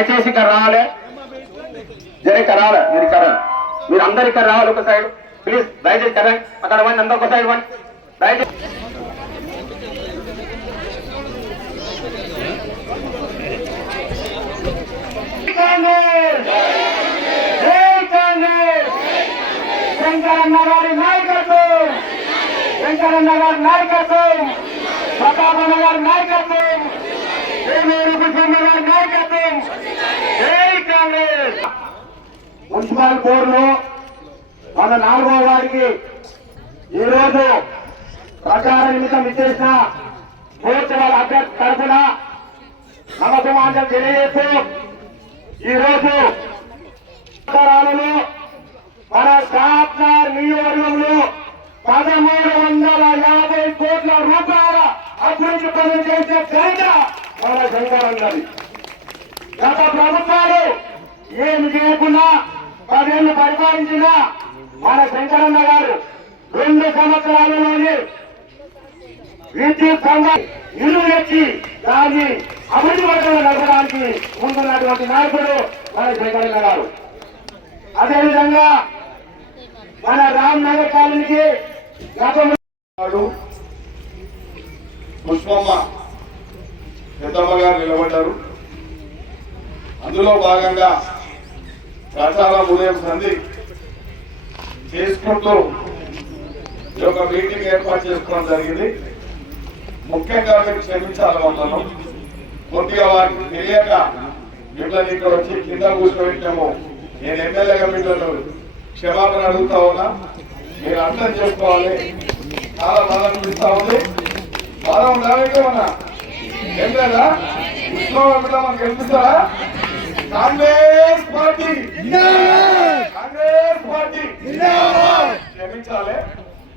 దయచేసి ఇక్కడ రావాలి, జర ఇక్కడ రావాలి, మీరు అందరు ఇక్కడ రావాలి ఒక సైడ్ ప్లీజ్, దయచేసి కదా అక్కడ వండి అందరు ఒక సైడ్ వండి దయచేసి. వెంకరన్న గారి నాయకత్వం, వెంకరన్న గారి నాయకత్వం, ప్రతాపన్న గారి నాయకత్వం, గారి నాయకత్వం. జై కాంగ్రెస్. మున్సిపల్ బోర్డులో మన 4వ వారికి ఈరోజు ప్రచార నిమిత్తం ఇచ్చేసిన బోర్డు వాళ్ళ అభ్యర్థి తరఫున నమస్కారం తెలియజేస్తూ ఈరోజు మన షాద్నగర్ నియోజకవర్గంలో 1350 కోట్ల రూపాయల అభివృద్ధి పనులు చేసే చరిత్ర మన శంకరన్నది. గత ప్రభుత్వాలు ఏమి చేయకుండా 10 ఏళ్లు పరిపాలించిన మన శంకరన్న గారు 2 సంవత్సరాలలోనే విద్యుత్ సంఘం ఇల్లు తెచ్చి దాన్ని అభివృద్ధి పథకంలో నడపడానికి ముందున్నటువంటి నాయకుడు మన శంకరన్న గారు. అదేవిధంగా మన రామ్ నగర్ కాలనీకి పుష్పమ్మ పెద్దమ్మ గారు నిలబడ్డారు. అందులో భాగంగా ప్రచారం ఉదయం సంధి చేసుకుంటూ ఈ యొక్క మీటింగ్ ఏర్పాటు చేసుకోవడం జరిగింది. ముఖ్యంగా మీరు క్షమించాలనుకుంటున్నాం, కొద్దిగా వారికి తెలియక మిమ్మల్ని ఇక్కడ వచ్చి కింద కూర్చోబెట్టాము. నేను ఎమ్మెల్యేగా మిమ్మల్ని క్షమాపణ అడుగుతా ఉన్నా, మీరు అర్థం చేసుకోవాలి. చాలా బాధ అనిపిస్తా ఉంది. బాధ ఉండాలేమన్నా ఏం లేదా మనకు గెలిపిస్తారా? కాంగ్రెస్ పార్టీ, కాంగ్రెస్ పార్టీ క్షమించాలి.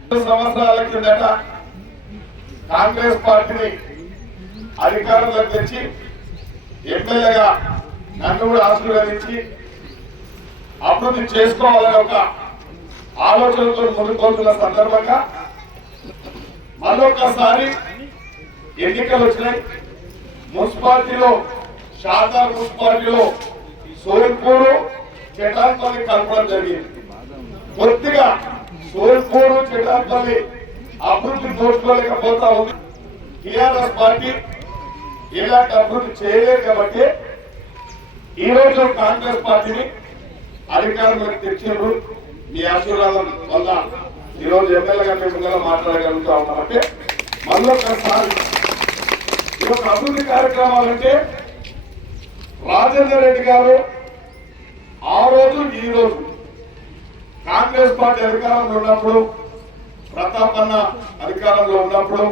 2 సంవత్సరాల కిందట కాంగ్రెస్ పార్టీని అధికారంలోకి తెచ్చి ఎమ్మెల్యేగా నన్ను కూడా ఆశీర్వదించి అభివృద్ధి చేసుకోవాలని ఒక ఆలోచనతో ముందుకోతున్న సందర్భంగా మరొకసారి ఎన్నికలు వచ్చినాయి. మున్సిపాలిటీలో షాద్నగర్ మున్సిపాలిటీలో సోల్పూరు చెటాన్పల్లి కలపడం జరిగింది. కొద్దిగా సోల్పూరు చెటాన్పల్లి అభివృద్ధి దోచుకోలేకపోతా ఉంది. టిఆర్ఎస్ పార్టీ ఇలాంటి అభివృద్ధి చేయలేదు కాబట్టి ఈరోజు కాంగ్రెస్ పార్టీని అధికారంలోకి తెచ్చిండ్రు. మీ ఆశీర్వాదం వల్ల ఈరోజు ఎమ్మెల్యేగా మేము మాట్లాడగలుగుతా ఉన్నామంటే మళ్ళొకసారి ఈ యొక్క అభివృద్ధి కార్యక్రమాలంటే రాజేందర్ రెడ్డి గారు ఆ రోజు ఈ రోజు కాంగ్రెస్ పార్టీ అధికారంలో ఉన్నప్పుడు, ప్రతాపన్న అధికారంలో ఉన్నప్పుడు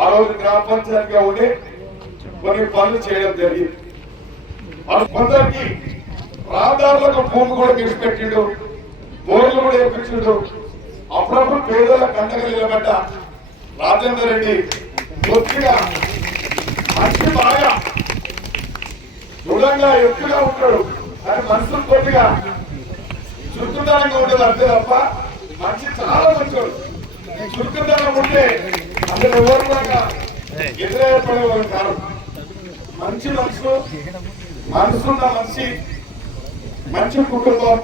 ఆ రోజు గ్రామ పంచాయతీగా ఉండి కొన్ని పనులు చేయడం జరిగింది. కొందరికి రహదారులకు భూమి కూడా విడిచిపెట్టిండు, బోర్లు కూడా వేపించిండు. అప్పుడప్పుడు పేదల కంటగా నిలబడ్డ రాజేందర్ రెడ్డి కొద్దిగా మనిషి బాగా దృఢంగా ఎత్తుగా ఉంటాడు, కానీ మనసు కొద్దిగా చురుకుదనంగా ఉండదు అంతే తప్ప మనిషి చాలా మంచోడు. చురుకుదనం ఉంటే అసలు ఎవరు కూడా ఎదురేపడేవారు కాదు. మంచి మనసున్న మనిషి, మంచి కుటుంబం.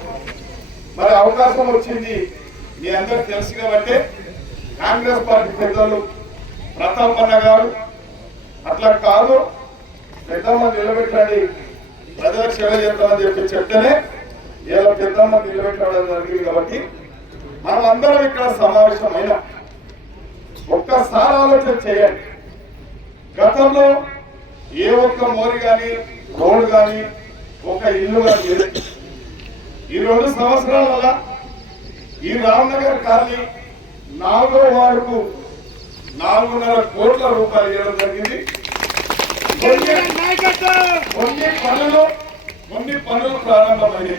మరి అవకాశం వచ్చింది మీ అందరికి తెలుసు కాబట్టి కాంగ్రెస్ పార్టీ పెద్దలు ప్రతాపన్న గారు అట్లా కాదు, పెద్దమ్మ నిలబెట్టండి, ప్రజలకు సేవ చేద్దామని చెప్తేనే ఇలా పెద్దమ్మ నిలబెట్టడం జరిగింది. కాబట్టి మనం అందరం ఇక్కడ సమావేశమైన ఒక్కసారి ఆలోచన చేయండి. గతంలో ఏ ఒక్క మోరి కానీ రోడ్ కానీ ఒక ఇల్లు కానీ లేదు. ఈ 2 సంవత్సరాల వల్ల ఈ రామ్నగర్ కాలనీ 4వ వార్డుకు 4.5 కోట్ల రూపాయలు ఇవ్వడం జరిగింది. కొన్ని పనులు ప్రారంభమైంది.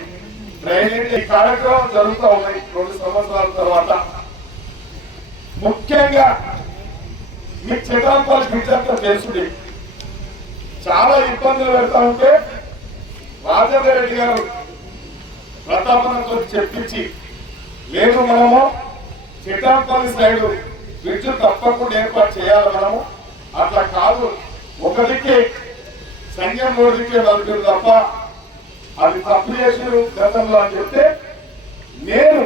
డ్రైనేజ్ ఈ కార్యక్రమం జరుగుతూ ఉన్నాయి 2 సంవత్సరాల తర్వాత. ముఖ్యంగా మీ చెటాన్పల్లి బిడ్డంతా తెలుసుంది, చాలా ఇబ్బందులు పెడతా ఉంటే రాజేందర్ రెడ్డి గారు ప్రతాపనతో చెప్పించి లేదు మనము చెటాన్పల్లి సైడ్ బ్రిడ్జ్ తప్పకుండా ఏర్పాటు చేయాలి. మనము అట్లా కాదు, ఒకటికి సంఘం రోజుకే వెళ్తారు తప్ప అది తప్పు చేసిన గతంలో అని చెప్తే నేను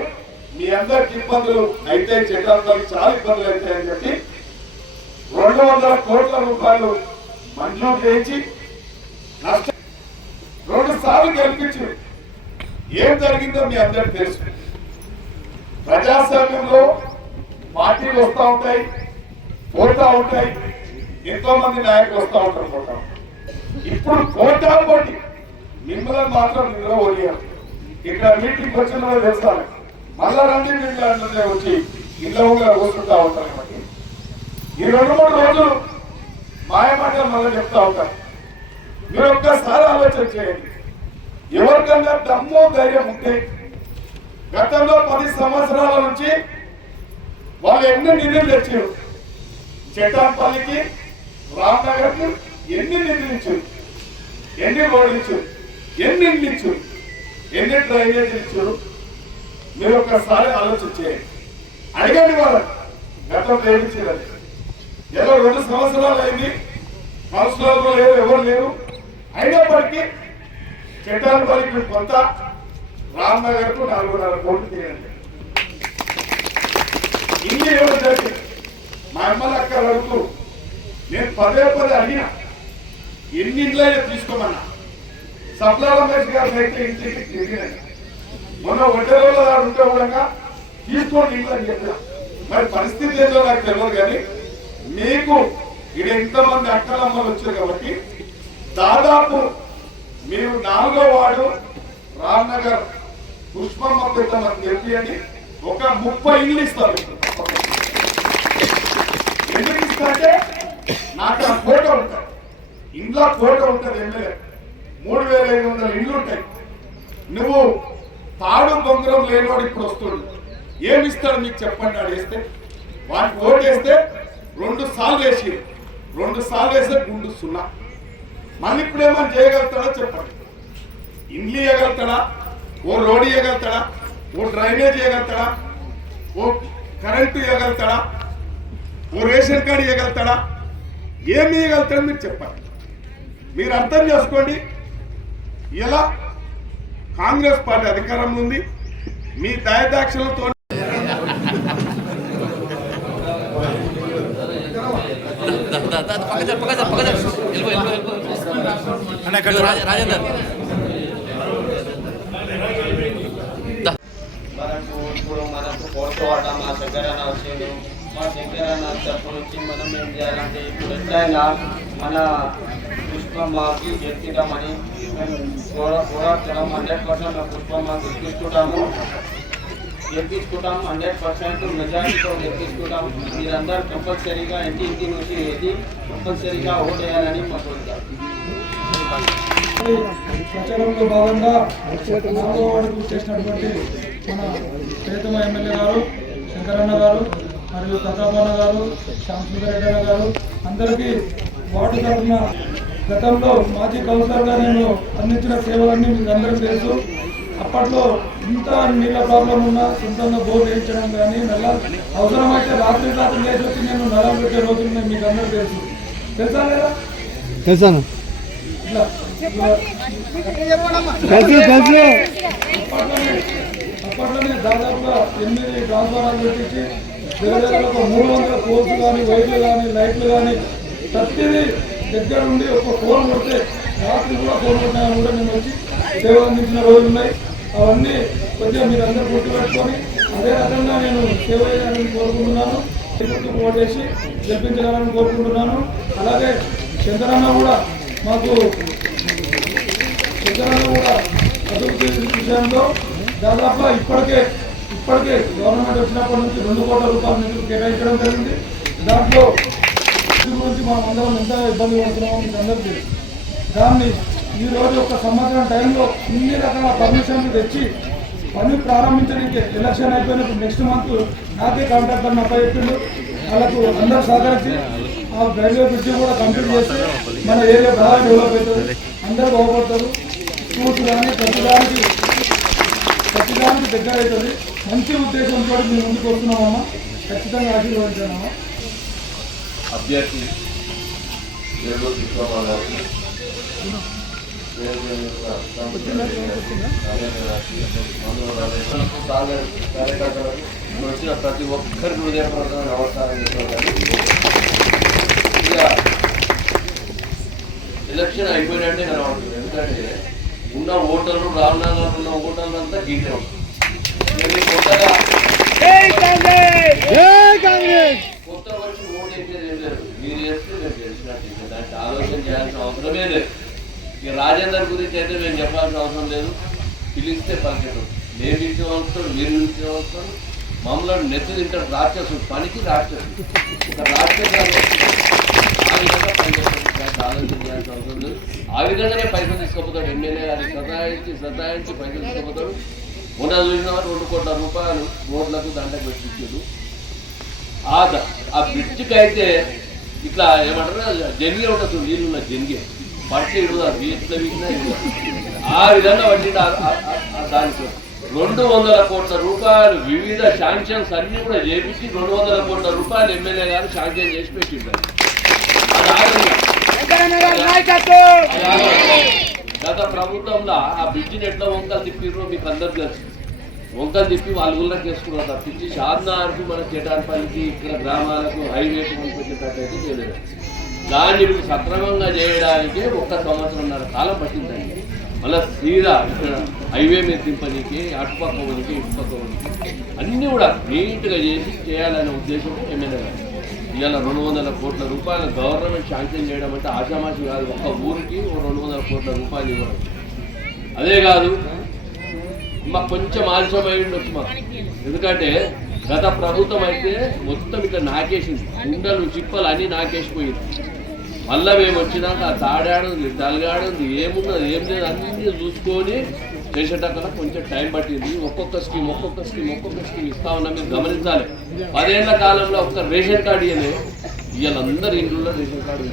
మీ అందరికి ఇబ్బందులు అయితే చేయడానికి చాలా ఇబ్బందులు అవుతాయని చెప్పి 200 కోట్ల రూపాయలు మంజూరు చేయించి నష్టం 2 సార్లు గెలిపించి ఏం జరిగిందో మీ అందరికి తెలుసు. ప్రజాస్వామ్యంలో పార్టీలు వస్తూ ఉంటాయి, పోతా ఉంటాయి, ఎంతో మంది నాయకులు వస్తూ ఉంటారు, పోతా ఉంటారు. ఇప్పుడు కోటాలు పోటీ మిమ్మల్ని మాత్రం నిద్రపోయారు. ఇక్కడ మీటింగ్ వచ్చిన వాళ్ళు తెలుస్తాను, మళ్ళా రండి వీళ్ళంటే వచ్చి ఇళ్ళ కూర్చుంటా ఉంటారు. కాబట్టి ఈ 2-3 రోజులు మాయమాటలు మళ్ళీ చెప్తా ఉంటారు. మీరు ఒక్కసారి ఆలోచన చేయండి. ఎవరికన్నా దమ్ము ధైర్యం ఉంటే గతంలో 10 సంవత్సరాల నుంచి వాళ్ళు ఎన్ని నిధులు తెచ్చారు, చెట్టాపల్లికి రామ్నగర్కి ఎన్ని నిధులు ఇచ్చారు, ఎన్ని రోడ్లు ఇచ్చారు, ఎన్ని ఇండ్లు ఇచ్చారు, ఎన్ని డ్రైనేజీలు ఇచ్చారు. మీరు ఒక్కసారి ఆలోచన చేయండి. అడగండి వాళ్ళని గతంలో ఏమి చేయాలి. ఏదో 2 సంవత్సరాలు అయింది, కౌన్సిలర్లు లేరు, ఎవరు లేరు. అయినప్పటికీ చెట్టాపల్లికి కొంత, రామ్నగర్కు 4.5 కోట్లు చేయండి. ఇన్ని ఎవరు జరిగింది. మా ఎమ్మెల్యే అక్కడ వరకు నేను పదే అడిగినా ఎన్ని ఇండ్లైనా తీసుకోమన్నా. సప్లా రమేష్ గారు అయితే ఇంటికి తిరిగినాయి. మొన్న ఒంటరిలో ఉంటే కూడా తీసుకోండి ఇంట్లో అని చెప్పిన. మరి పరిస్థితి ఏంటో నాకు తెలియదు, కానీ మీకు ఇక్కడ ఇంతమంది అక్కలమ్మలు వచ్చారు కాబట్టి దాదాపు మీరు 4వ వార్డు రామ్నగర్ పుష్పమ్మ పెట్టమని చెప్పి ఒక 30 ఇండ్లు ఇస్తారు. ఎందుకు ఇస్తారంటే నాకు ఆ ఫోటో ఉంటుంది, ఇంట్లో ఫోటో ఉంటుంది. ఎమ్మెల్యే 3500 ఇండ్లు ఉంటాయి. నువ్వు తాడు బొంగరం లేనివాడు ఇప్పుడు వస్తుడు, ఏమిస్తాడు మీకు చెప్పండి. అడిగేస్తే వాటికి ఓటేస్తే 2 సార్లు వేసి 2 సార్లు వేస్తే గుండు 0. మళ్ళీ ఇప్పుడు ఏమైనా చేయగలుగుతాడో చెప్పండి. ఇండ్లు ఇవ్వగలుగుతాడా, ఓ రోడ్ ఇవ్వగలుగుతాడా, ఓ డ్రైనేజ్ ఇవ్వగలుగుతాడా, ఓ కరెంటు ఇవ్వగలుగుతాడా, ఓ రేషన్ కార్డు ఇవ్వగలుగుతాడా, ఏమి ఇవ్వగలుగుతాడో మీరు చెప్పండి. మీరు అర్థం చేసుకోండి. ఇలా కాంగ్రెస్ పార్టీ అధికారంలో ఉంది. మీ దయదాక్షలతో మనకు కోరుకోవడం మా శంకరన్న వచ్చిండు. మా శంకరన్న తరపు నుంచి మనం ఏం చేయాలంటే ఇప్పుడు ఎట్లయినా మన పుష్పమ్మకి గెలిపిద్దామని మేము పోరాడుతున్నాం. 100% మేము పుష్పమ్మ గెలిపించుకుంటాము 100% మెజారిటీతో గెలిపించుకుంటాం. మీరందరూ కంపల్సరీగా ఇంటి నుంచి వెళ్ళి కంపల్సరీగా ఓటు వేయాలని మా కోరుతారు. ప్రచారంలో భాగంగా 4వ వార్డుకు చేసినటువంటి మన ప్రియతమ ఎమ్మెల్యే గారు శంకరన్న గారు మరియు ప్రతాపన్న గారు, శ్యామసుందరెడ్డి గారు అందరికీ వార్డు తరఫున గతంలో మాజీ కౌన్సిలర్గా నేను అందించిన సేవలన్నీ మీకు అందరికీ తెలుసు. అప్పట్లో ఇంత నీళ్ళ ప్రాబ్లం ఉన్నా సొంతంగా బోర్ వేయించడం కానీ అవసరమైతే రాత్రి లేచి వచ్చి నేను నల్లాలు పెట్టే రోజులు మీకు అందరికీ తెలుసు. తెలుసా లేదా? తెలుసాను. ఇట్లా అప్పట్లోనే దాదాపుగా 8 ట్రాన్స్ఫార్మర్లు పెట్టించి దగ్గర ఒక 300 పోల్స్ కానీ, వైర్లు కానీ, లైట్లు కానీ ప్రతిదీ దగ్గర ఉండి ఒక ఫోన్ కొడితే రాత్రి కూడా ఫోన్ కొట్టినా కూడా నేను వచ్చి సేవలు అందించిన రోజులు ఉన్నాయి. అవన్నీ కొద్దిగా మీరు అందరూ గుర్తుపెట్టుకొని అదే రకంగా నేను సేవ చేయాలని కోరుకుంటున్నాను. ఓటేసి గెలిపించాలని కోరుకుంటున్నాను. అలాగే శంకరన్న కూడా మాకు అభివృద్ధి విషయంలో దాదాపుగా ఇప్పటికే గవర్నమెంట్ వచ్చినప్పటి నుంచి 2 కోట్ల రూపాయల నిధులు కేటాయించడం జరిగింది. దాంట్లో గురించి మనం అందరం ఎంత ఇబ్బంది పడుతున్నామో మీకు అందరికీ తెలుసు. దాన్ని ఈరోజు 1 సంవత్సరం టైంలో ఇన్ని రకాల పర్మిషన్లు తెచ్చి పని ప్రారంభించడానికి ఎలక్షన్ అయిపోయినప్పుడు నెక్స్ట్ మంత్ నాకే కాంట్రాక్టర్ని అప్పచెప్పిండు. వాళ్ళకు అందరూ సహకరించి ఆ రైల్వే బ్రిడ్జి కూడా కంప్లీట్ చేస్తే మన ఏరియా బాగా డెవలప్ అవుతుంది, అందరూ బాగుపడతారు. స్కూల్స్ కానీ ప్రతిదానికి దగ్గర అవుతుంది. మంచి ఉద్దేశంతో మేము ముందుకు వస్తున్నామమ్మా. ఖచ్చితంగా ఆశీర్వదించానమ్మా. అభ్యర్థి కార్యకర్తలకు వచ్చిన ప్రతి ఒక్కరికి హృదయపూర్వక నమస్కారం చేసుకోవాలి. ఇక ఎలక్షన్ అయిపోయినట్టే కనబడుతుంది. ఎందుకంటే ఉన్న ఓటర్లు రామనగర్ ఉన్న ఓటర్లు అంతా గీటే కొత్తగా కొత్త వచ్చి ఓటు వేసేది ఏం లేదు. మీరు చేస్తే మేము తెలిసినట్టు దానికి ఆలోచన చేయాల్సిన అవసరమే లేదు. ఇక రాజేందర్ గురించి అయితే మేము చెప్పాల్సిన అవసరం లేదు. పిలిస్తే పలికేటం మేము పిలిచిన వస్తాడు, మీరు పిలిచిన వస్తాడు, మమ్మల్ని నెత్తి తింటాడు రాక్షసుడు, పనికి రాక్షసుడు. ఒక రాక్షసు ఆ విధంగా పనిచేస్తాడు. దానికి ఆలోచన చేయాల్సిన అవసరం లేదు. ఆ విధంగానే పైసలు తీసుకుపోతాడు. ఎమ్మెల్యే గారిని సతాయించి పైసలు తీసుకుపోతాడు. మొన్న చూసిన 2 కోట్ల రూపాయలు రోడ్లకు దండకు పెట్టించాడు. ఆ బ్రిడ్జికి అయితే ఇట్లా ఏమంటారు జనిగే ఉంటుంది, నీళ్ళున్న జనిగే పట్టి ఇడుదారు ఇట్లా వీటినా ఆ విధంగా పట్టి దానికి 200 కోట్ల రూపాయలు వివిధ శాంక్షన్స్ అన్ని కూడా చేపించి 200 కోట్ల రూపాయలు ఎమ్మెల్యే గారు శాంక్షన్ చేసి పెట్టింటారు. గత ప్రభుత్వంలో ఆ బ్రిడ్జిని ఎట్లా వంకలు తిప్పిర్రో మీకు అందరికీ తెలుసు. వంకలు తిప్పి వాళ్ళు ఊళ్ళకి వేసుకున్నారు తప్పించి షాద్నగర్కు మన చెటాన్పల్లికి ఇక్కడ గ్రామాలకు హైవేకి పంపించేటట్టయితే చేయలేదు. దాన్ని ఇప్పుడు సక్రమంగా చేయడానికే 1 సంవత్సరంన్నర కాలం పట్టిందండి. మళ్ళీ సీదా ఇక్కడ హైవే మీద దింపనికి అటుపక్క వనికి ఇటుపక్క వనికి అన్నీ కూడా నీట్గా చేసి చేయాలనే ఉద్దేశంతో ఎమ్మెల్యే గారు ఇవాళ 200 కోట్ల రూపాయలు గవర్నమెంట్ శాంక్షన్ చేయడం అంటే ఆషామాషి కాదు. ఒక్క ఊరికి 200 కోట్ల రూపాయలు ఇవ్వడం. అదే కాదు మాకు కొంచెం ఆలస్యం అయి ఉండొచ్చు మాకు. ఎందుకంటే గత ప్రభుత్వం అయితే మొత్తం ఇట్లా నాకేసింది, గుండెలు చిప్పలు అన్నీ నాకేసిపోయింది. మళ్ళీ మేము వచ్చినాక ఆ తాడాడుంది తలగాడుంది ఏమున్నది ఏం లేదు అన్నీ చూసుకొని చేసేటక్కడ కొంచెం టైం పట్టింది. ఒక్కొక్క స్కీమ్ ఇస్తా ఉన్నా మీరు గమనించాలి. 10 ఏళ్ల కాలంలో ఒక్క రేషన్ కార్డు ఇవ్వలేదు. ఇవాళ అందరు ఇంట్లో రేషన్ కార్డు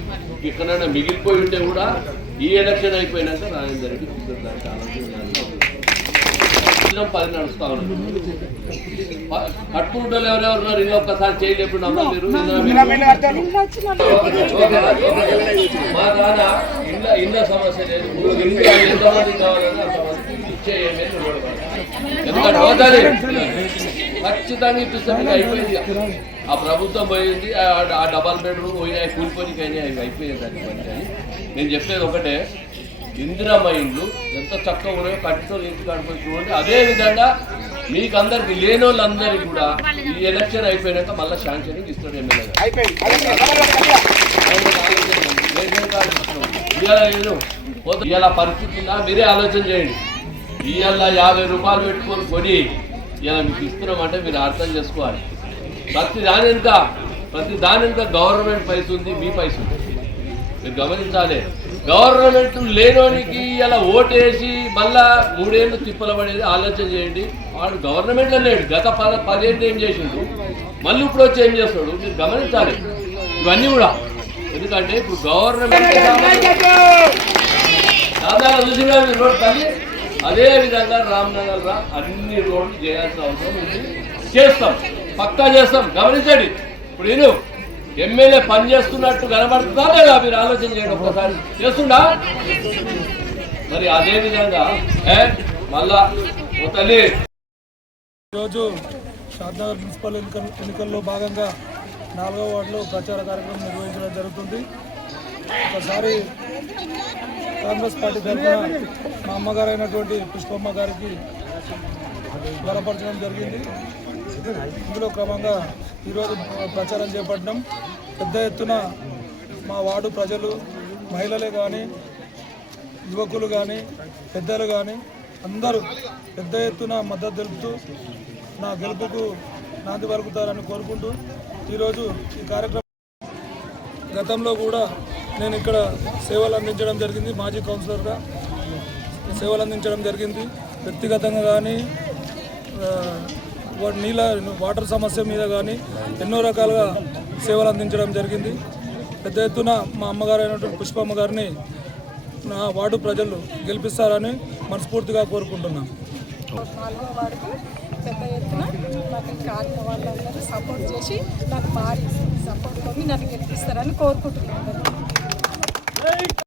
ఎక్కడైనా మిగిలిపోయి ఉంటే కూడా ఈ ఎలక్షన్ అయిపోయినాక రాజేందర్ రెడ్డి దానికి ఆలోచన 10 నడుస్తా ఉన్నారు. కట్టుకుంటారు ఎవరెవరున్నారు ఇల్లు ఒక్కసారి చేయలేప్పుడు అమ్మ మీరు మా నాన్న ఇళ్ళ సమస్య లేదు. ఎంతమంది కావాలని అంతమంది ఇచ్చే ఎందుకంటే హోదాలి ఖచ్చితంగా ఇప్పిస్తాం. అయిపోయింది ఆ ప్రభుత్వం పోయింది. ఆ డబల్ బెడ్రూమ్ పోయినాయి కూలిపోయి అయిపోయింది దానికి పని. కానీ నేను చెప్పేది ఒకటే, ఇందిరమ్మ ఇండ్లు ఎంత చక్కగా ఉన్నాయో కట్టుకొని ఇంటి కట్టుకొని చూడండి. అదేవిధంగా మీకు అందరికి లేని వాళ్ళందరికీ కూడా ఈ ఎలక్షన్ అయిపోయినాక మళ్ళీ శాంక్షన్ ఇస్తాడు ఎమ్మెల్యే. ఇవాళ పరిస్థితి మీరే ఆలోచన చేయండి. ఇవాళ 50 రూపాయలు పెట్టుకొని కొని ఇలా మీకు ఇస్తున్నామంటే మీరు అర్థం చేసుకోవాలి. ప్రతి దాని వెనుక గవర్నమెంట్ పైస ఉంది, మీ పైస ఉంది. మీరు గమనించాలి. గవర్నమెంట్ లేనోనికి ఇలా ఓటేసి మళ్ళా 3 ఏళ్ళు తిప్పల పడేది ఆలోచన చేయండి. వాడు గవర్నమెంట్లో లేడు. గత 10 ఏళ్ళు ఏం చేసిండు, మళ్ళీ ఇప్పుడు వచ్చి ఏం చేస్తాడు మీరు గమనించాలి ఇవన్నీ కూడా. ఎందుకంటే ఇప్పుడు గవర్నమెంట్ దాదాపు చూసినా రోడ్ తల్లి అదేవిధంగా రామ్నగర్ అన్ని రోడ్లు చేయాల్సిన అవసరం ఉంది. చేస్తాం, పక్కా చేస్తాం. గమనించండి. ఇప్పుడు నేను ఎమ్మెల్యే పని చేస్తున్నట్టు కనబడుతుందా లేదా మీరు ఆలోచన చేయండి. ఒక్కసారి చేస్తుండా? మరి అదే విధంగా మళ్ళా తల్లి ఈరోజు షాద్నగర్ మున్సిపల్ ఎన్నికల్లో భాగంగా 4వ వార్డులో ప్రచార కార్యక్రమం నిర్వహించడం జరుగుతుంది. ఒకసారి కాంగ్రెస్ పార్టీ తరఫున మా అమ్మగారు అయినటువంటి పుష్పమ్మ గారికి బలపరచడం జరిగింది. ఇందులో క్రమంగా ఈరోజు ప్రచారం చేపట్టడం. పెద్ద ఎత్తున మా వార్డు ప్రజలు, మహిళలే కానీ, యువకులు కానీ, పెద్దలు కానీ అందరూ పెద్ద ఎత్తున మద్దతు తెలుపుతూ నా గెలుపుకు నాంది పలుకుతారని కోరుకుంటూ ఈరోజు ఈ కార్యక్రమం గతంలో కూడా నేను ఇక్కడ సేవలు అందించడం జరిగింది. మాజీ కౌన్సిలర్గా సేవలు అందించడం జరిగింది. వ్యక్తిగతంగా కానీ వాటర్ సమస్య మీద కానీ ఎన్నో రకాలుగా సేవలు అందించడం జరిగింది. పెద్ద ఎత్తున మా అమ్మగారు అయినటువంటి పుష్పమ్మ గారిని నా వార్డు ప్రజలు గెలిపిస్తారని మనస్ఫూర్తిగా కోరుకుంటున్నాను. 4వ వార్డుకు పెద్ద ఎత్తున నాకు కాలిన వాళ్ళందరూ సపోర్ట్ చేసి నాకు భారీ సపోర్ట్ పొంది నన్ను గెలిపిస్తారని కోరుకుంటున్నాను.